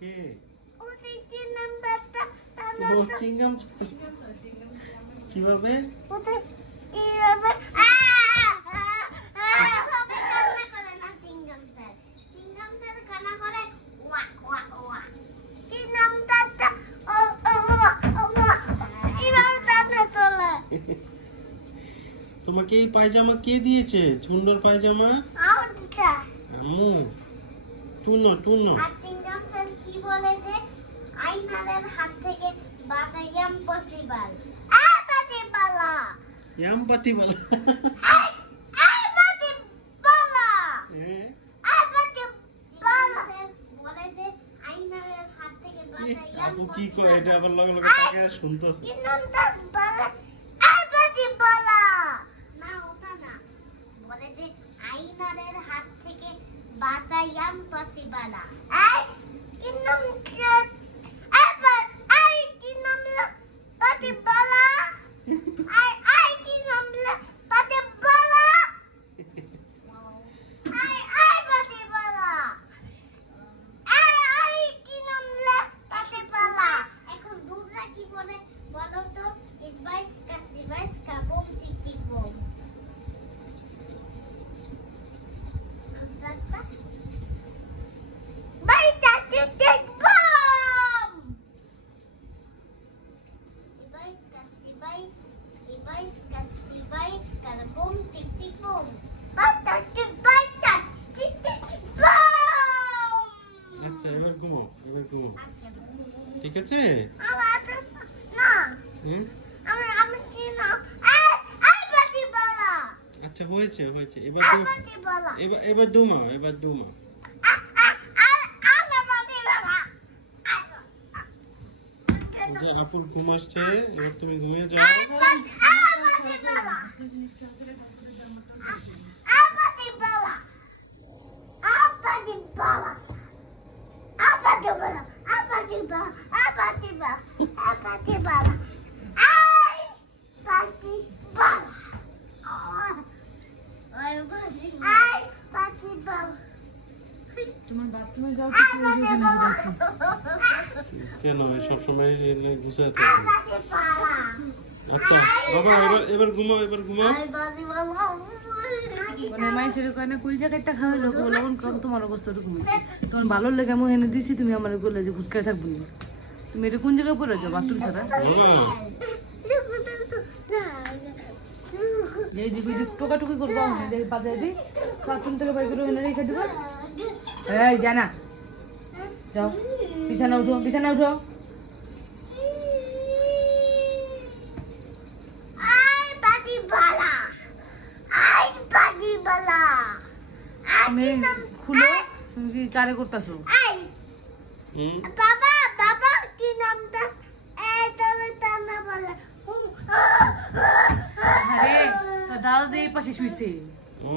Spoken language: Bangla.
কে ওই চিংগামটা ও চিংগাম কিভাবে ওতে এইভাবে কান্না করে না চিংগাম স্যার কান্না করে ওয়া ওয়া ওয়া চিংগামটা ও ও ও এইভাবে টানে চলে। তোমাকে এই পায়জামা কে দিয়েছে? ঝুন্ডর পায়জামা আউটা আম্মু। টুনো আর চিংগাম স্যার কি বলে যে আইনারের হাত থেকে বাঁচা ইম্পসিবল। ইয়ামপাতি বলা আপু কি কয় এটা আবার লগে লগে তাকে শুনতেছে না ওটা না বলে যে আইনারের হাত থেকে বাঁচা ইম্পসিবল। আচ্ছা এবার ঘুমাও ঠিক আছে আচ্ছা হয়েছে এবার দুমাও আপুর ঘুম আসছে এবার তুমি ঘুমিয়ে যাও কেন সবসময় গুছিয়ে থাকি আচ্ছা বাবা এবার ঘুমাও মানে মাইসের কয় না কুল জ্যাকেটটা খাওয়া লোক লবণ কম তোমার অবস্থাটা কমেছে তোমার ভালো লেগে আমি এনে দিছি তুমি আমার বলে যে ফুচকায় থাকবো না তুমি এটা কোন জায়গায় পড়ে যাও বাথরুম ছাড়া এই দিবি টোকাটুকি করবো বাজারে দিই বাথরুম থেকে বাই করে এনে রেখে দিবো এই জানা যাও বিছানা উঠো খুলো তুমি কি কারে করতেছো বাবা কি নামটা বলে আরে তো দাদা এই পাশে শুইছে ও